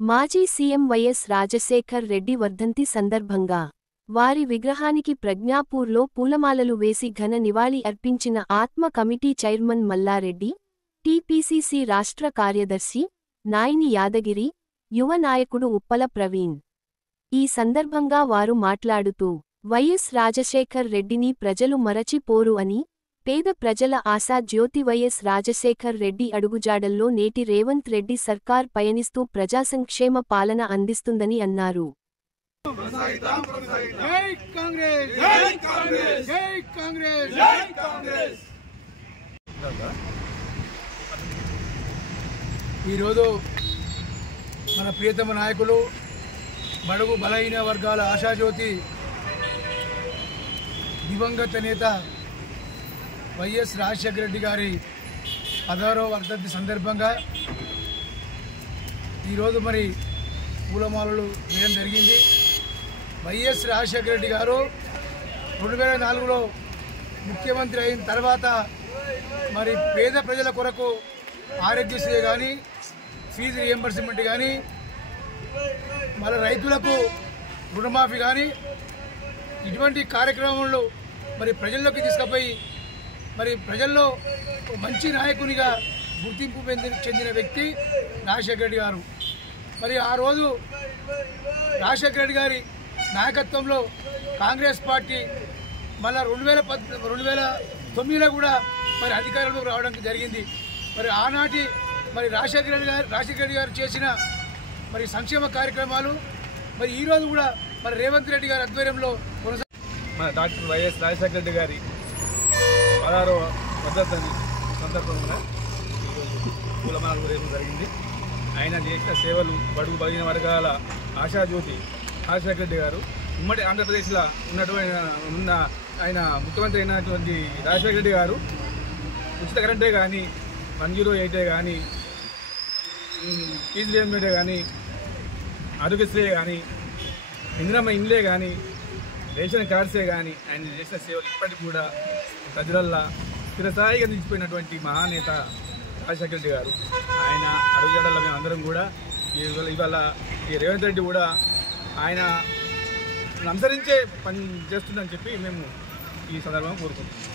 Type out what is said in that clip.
మాజీ CM YS Rajasekhar Reddy వర్ధంతి సందర్భంగా వారి విగ్రహానికి ప్రజ్ఞాపూర్లో పూలమాలలు వేసి ఘన నివాళి అర్పించిన ఆత్మ కమిటీ చైర్మన్ మల్లారెడ్డి, టీపీసీసీ రాష్ట్ర కార్యదర్శి నాయిని యాదగిరి, యువ నాయకుడు ఉప్పల ప్రవీణ్. ఈ సందర్భంగా వారు మాట్లాడుతూ, వైఎస్ రాజశేఖర్ రెడ్డిని ప్రజలు మరచిపోరు అని, పేద ప్రజల ఆశా జ్యోతి వైఎస్ రాజశేఖర్ రెడ్డి అడుగుజాడల్లో నేటి రేవంత్ రెడ్డి సర్కార్ పయనిస్తూ ప్రజాసంక్షేమ పాలన అందిస్తుందని అన్నారు. ఈరోజు మన ప్రియతమ నాయకులు బడుగు బలహీన వర్గాల ఆశాజ్యోతి దివంగత నేత వైఎస్ రాజశేఖర రెడ్డి గారి 16వ వర్ధంతి సందర్భంగా ఈరోజు మరి పూలమాలలు వేయడం జరిగింది. వైఎస్ రాజశేఖర రెడ్డి గారు 2004లో ముఖ్యమంత్రి అయిన తర్వాత మరి పేద ప్రజల కొరకు ఆరోగ్యశ్రీ కానీ, ఫీజు రియంబర్స్మెంట్ కానీ, మళ్ళీ రైతులకు రుణమాఫీ కానీ ఇటువంటి కార్యక్రమాలు మరి ప్రజల్లోకి తీసుకుపోయి మరి ప్రజల్లో మంచి నాయకునిగా గుర్తింపు చెందిన వ్యక్తి రాజశేఖర రెడ్డి గారు. మరి ఆ రోజు రాజశేఖర రెడ్డి గారి నాయకత్వంలో కాంగ్రెస్ పార్టీ మళ్ళీ 2009లో కూడా మరి అధికారంలోకి రావడానికి జరిగింది. మరి ఆనాటి మరి రాజశేఖర రెడ్డి గారు చేసిన మరి సంక్షేమ కార్యక్రమాలు మరి ఈరోజు కూడా మరి రేవంత్ రెడ్డి గారి ఆధ్వర్యంలో మన డాక్టర్ వైఎస్ రాజశేఖర రెడ్డి గారి 16వ వర్ధంతి సందర్భంగా ఈరోజు పూలమాలలు వేయడం జరిగింది. ఆయన చేసిన సేవలు బడుగు బలహీన వర్గాల ఆశాజ్యోతి రాజశేఖర రెడ్డి గారు ఉమ్మడి ఆంధ్రప్రదేశ్లో ఉన్న ఆయన ముఖ్యమంత్రి అయినటువంటి రాజశేఖర రెడ్డి గారు ఉచిత కరెంటే కానీ, 108 కానీ, ఫీజు రియంబర్స్మెంట్ కానీ, ఆరోగ్యశ్రీ కానీ, ఇందిరమ్మ ఇండ్లే కానీ, రేషన్ కార్డ్సే కానీ ఆయన చేసిన సేవలు ఇప్పటికి కూడా ప్రజలల్లా స్థిరస్థాయిగా నిలిచిపోయినటువంటి మహానేత రాజశేఖర రెడ్డి గారు. ఆయన అడుగుజాడల్లో మేము అందరం కూడా ఇవాళ ఈ రేవంత్ రెడ్డి కూడా ఆయన అనుసరించే పని చేస్తుందని చెప్పి మేము ఈ సందర్భంగా కోరుకుంటున్నాం.